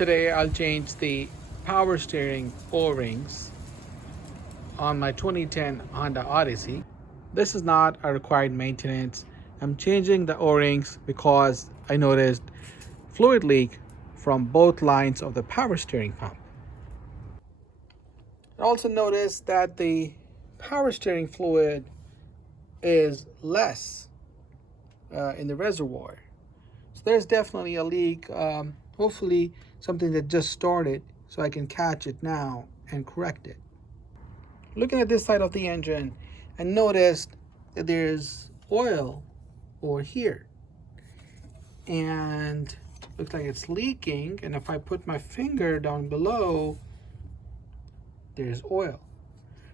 Today I'll change the power steering O-rings on my 2010 Honda Odyssey. This is not a required maintenance. I'm changing the O-rings because I noticed fluid leak from both lines of the power steering pump. I also noticed that the power steering fluid is less in the reservoir. So there's definitely a leak. Hopefully something that just started so I can catch it now and correct it. Looking at this side of the engine, I noticed that there's oil over here. And looks like it's leaking. And if I put my finger down below, there's oil.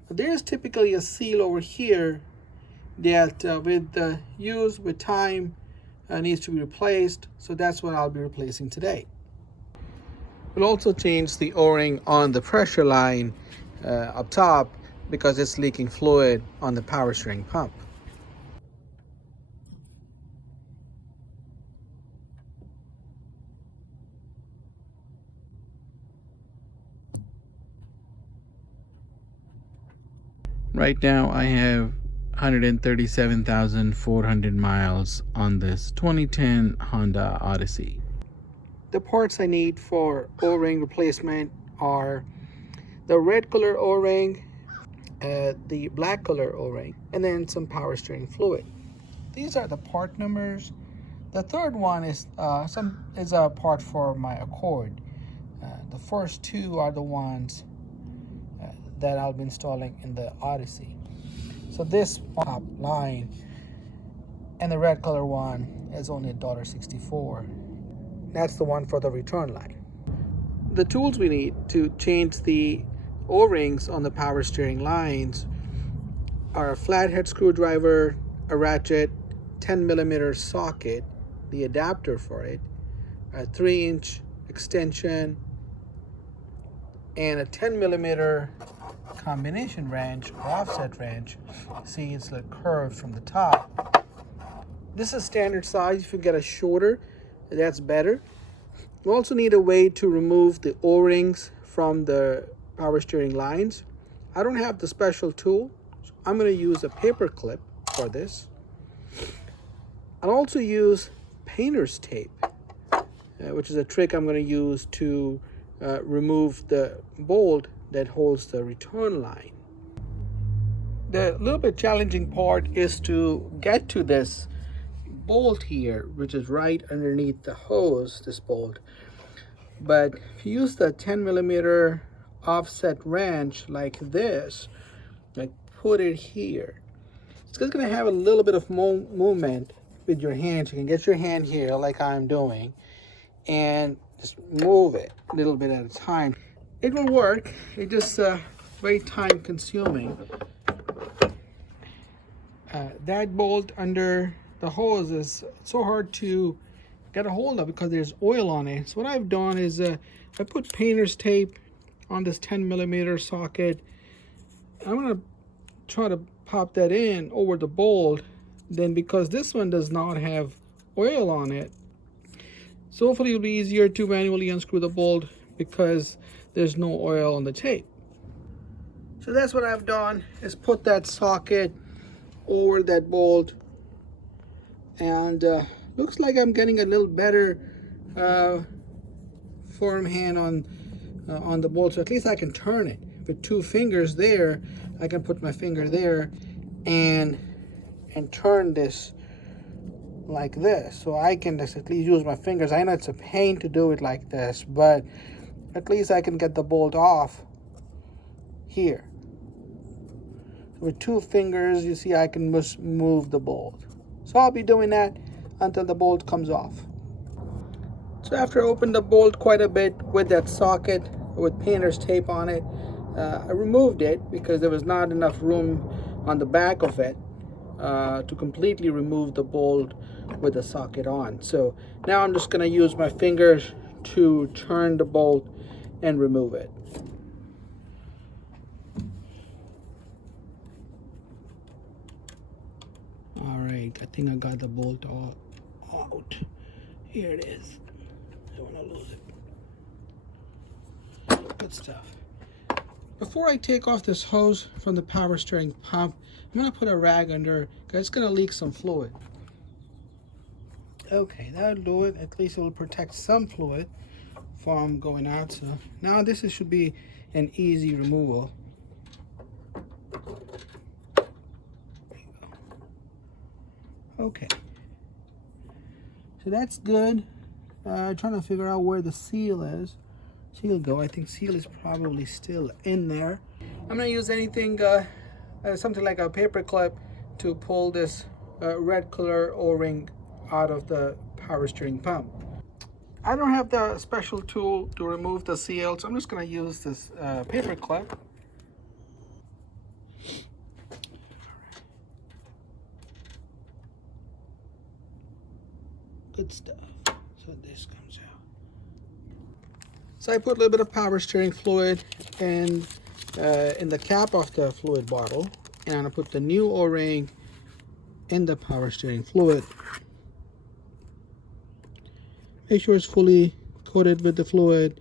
But there's typically a seal over here that with time needs to be replaced. So that's what I'll be replacing today. We'll also change the O-ring on the pressure line up top because it's leaking fluid on the power steering pump. Right now I have 137,400 miles on this 2010 Honda Odyssey. The parts I need for O-ring replacement are the red color O-ring, the black color O-ring, and then some power steering fluid. These are the part numbers. The third one is a part for my Accord. The first two are the ones that I'll be installing in the Odyssey. So this top line and the red color one is only $1.64. That's the one for the return line. The tools we need to change the O-rings on the power steering lines are a flathead screwdriver, a ratchet, 10mm socket, the adapter for it, a 3-inch extension, and a 10mm combination wrench or offset wrench. See, it's like curved from the top. This is standard size. If you get a shorter, that's better. You also need a way to remove the O-rings from the power steering lines. I don't have the special tool, so I'm going to use a paper clip for this. I'll also use painter's tape, which is a trick I'm going to use to remove the bolt that holds the return line. The little bit challenging part is to get to this bolt here, which is right underneath the hose, this bolt. But if you use the 10mm offset wrench like this, like put it here, it's just going to have a little bit of movement with your hands. You can get your hand here like I'm doing and just move it a little bit at a time. It will work. It just very time consuming. That bolt under the hose is so hard to get a hold of because there's oil on it. So what I've done is I put painter's tape on this 10mm socket. I'm going to try to pop that in over the bolt. Then because this one does not have oil on it, so hopefully it'll be easier to manually unscrew the bolt because there's no oil on the tape. So that's what I've done, is put that socket over that bolt, and looks like I'm getting a little better firm hand on the bolt. So at least I can turn it with two fingers there. I can put my finger there and turn this like this, so I can just at least use my fingers. I know it's a pain to do it like this, but at least I can get the bolt off here. With two fingers, you see, I can just move the bolt. So I'll be doing that until the bolt comes off. So after I opened the bolt quite a bit with that socket with painter's tape on it, I removed it because there was not enough room on the back of it to completely remove the bolt with the socket on. So now I'm just going to use my fingers to turn the bolt and remove it. All right, I think I got the bolt all out. Here it is. I don't want to lose it. Good stuff. Before I take off this hose from the power steering pump, I'm going to put a rag under because it's going to leak some fluid. Okay, that'll do it. At least it will protect some fluid from going out. So now this should be an easy removal. There you go. Okay. So that's good. Trying to figure out where the seal is. Seal go. I think seal is probably still in there. I'm gonna use anything, something like a paper clip to pull this red color O-ring out of the power steering pump. I don't have the special tool to remove the seal, so I'm just gonna use this paper clip. Good stuff. So this comes out. So I put a little bit of power steering fluid in the cap of the fluid bottle, and I put the new O-ring in the power steering fluid. Make sure it's fully coated with the fluid.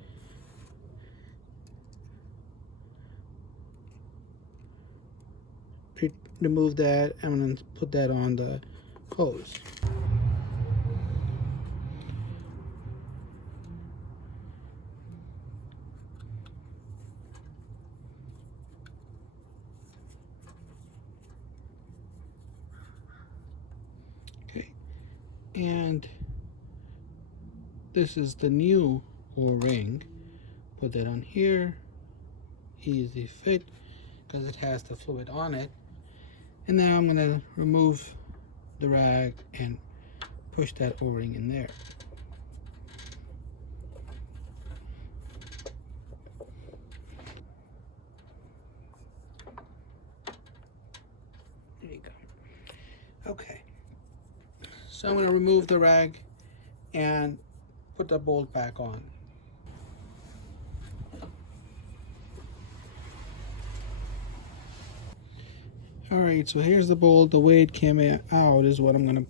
Remove that. I'm going to put that on the hose. Okay, and this is the new O-ring. Put that on here. Easy fit because it has the fluid on it. And now I'm going to remove the rag and push that O-ring in there. There you go. Okay. So I'm going to remove the rag and put the bolt back on. Alright, so here's the bolt. The way it came out is how I'm gonna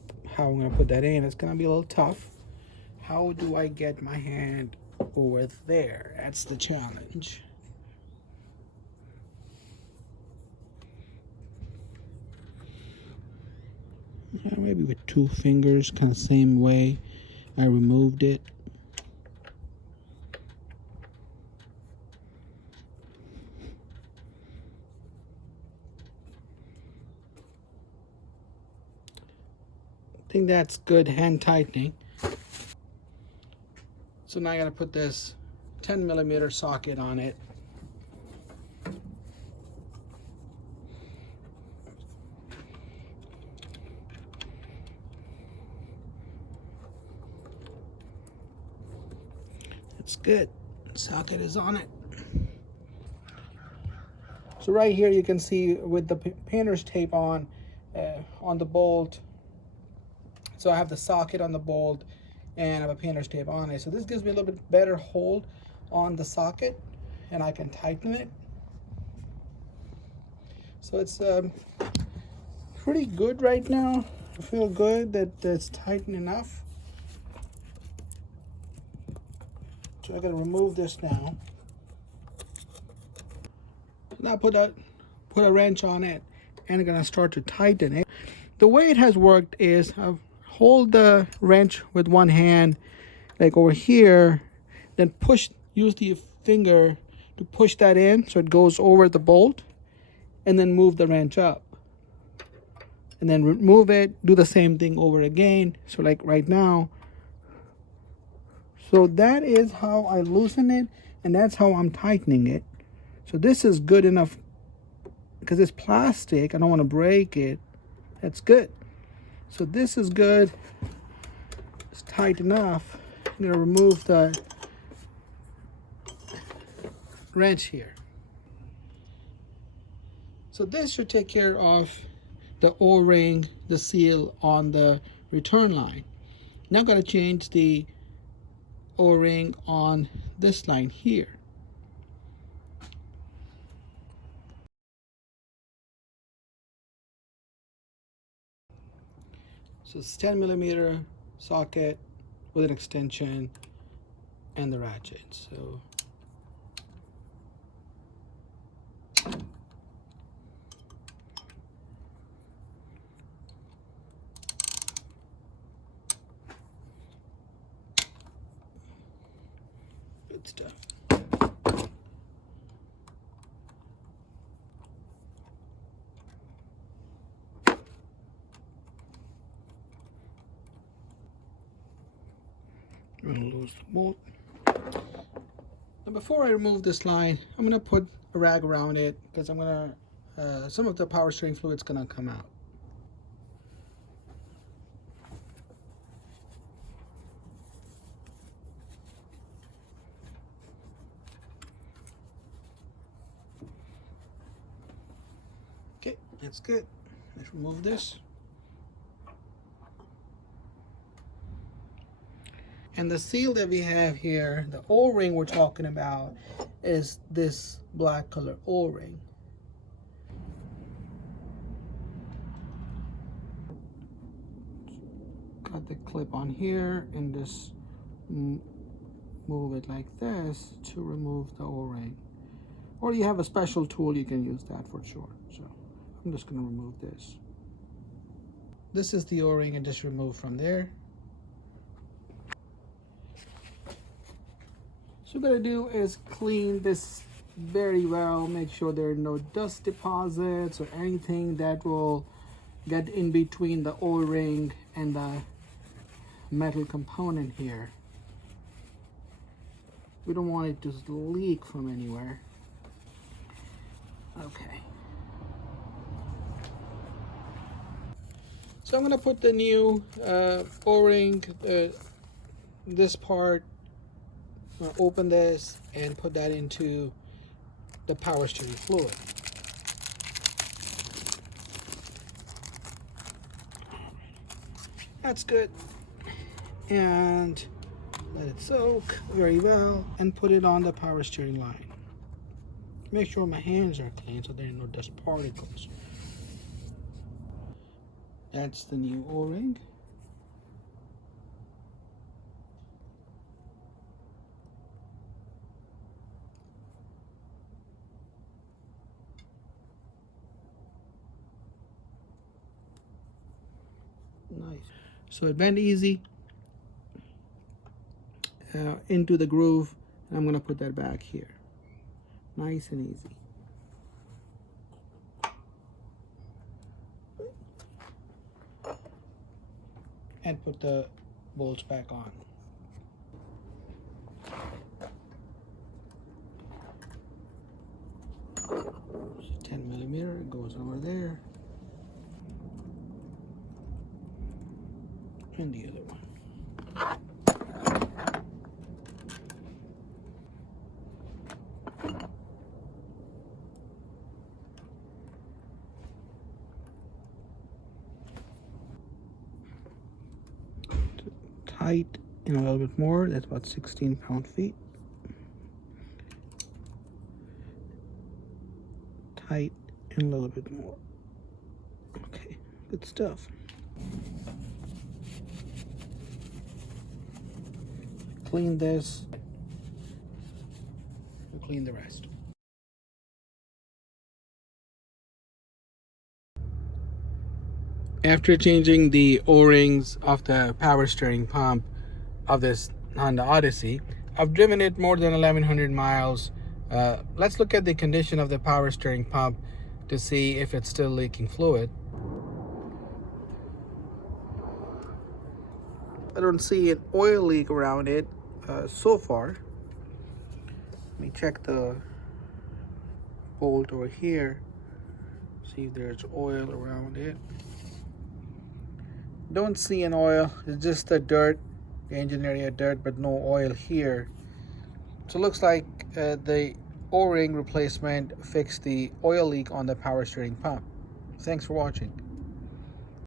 put that in. It's gonna be a little tough. How do I get my hand over there? That's the challenge. Maybe with 2 fingers, kind of same way I removed it. I think that's good hand tightening. So now I gotta put this 10mm socket on it. That's good. Socket is on it. So right here you can see with the painter's tape on the bolt. So I have the socket on the bolt and I have a painter's tape on it. So this gives me a little bit better hold on the socket and I can tighten it. So it's pretty good right now. I feel good that it's tightened enough. So I gotta remove this now. Now put a wrench on it and I'm gonna start to tighten it. The way it has worked is I've hold the wrench with one hand, like over here, then use the finger to push that in so it goes over the bolt, and then move the wrench up. And then remove it, do the same thing over again. So like right now. So that is how I loosen it, and that's how I'm tightening it. So this is good enough because it's plastic. I don't want to break it. That's good. So this is good. It's tight enough. I'm gonna remove the wrench here. So this should take care of the O-ring, the seal on the return line. Now I'm gonna change the O-ring on this line here. So it's 10mm socket with an extension and the ratchet. So Good stuff. I'm going to lose the bolt. Now before I remove this line, I'm going to put a rag around it because I'm going to, some of the power steering fluid's going to come out. Okay, that's good. Let's remove this. And the seal that we have here, the O-ring we're talking about, is this black color O-ring. Cut the clip on here and just move it like this to remove the O-ring. Or you have a special tool, you can use that for sure. So I'm just going to remove this. This is the O-ring and just remove from there. So what I do is clean this very well, make sure there are no dust deposits or anything that will get in between the O-ring and the metal component here. We don't want it to leak from anywhere. Okay. So I'm going to put the new O-ring, this part, open this and put that into the power steering fluid. That's good. And let it soak very well and put it on the power steering line. Make sure my hands are clean so there are no dust particles. That's the new O-ring. Nice. So it bent easy into the groove, and I'm going to put that back here. Nice and easy. And put the bolts back on. It's a 10mm, it goes over there. And the other one. Tight and a little bit more, that's about 16 pound-feet. Tight and a little bit more. Okay, good stuff. Clean this, we'll clean the rest. After changing the O-rings of the power steering pump of this Honda Odyssey, I've driven it more than 1,100 miles. Let's look at the condition of the power steering pump to see if it's still leaking fluid. I don't see an oil leak around it so far. Let me check the bolt over here, see if there's oil around it. Don't see an oil, it's just the dirt, the engine area dirt, but no oil here. So it looks like the O-ring replacement fixed the oil leak on the power steering pump. Thanks for watching.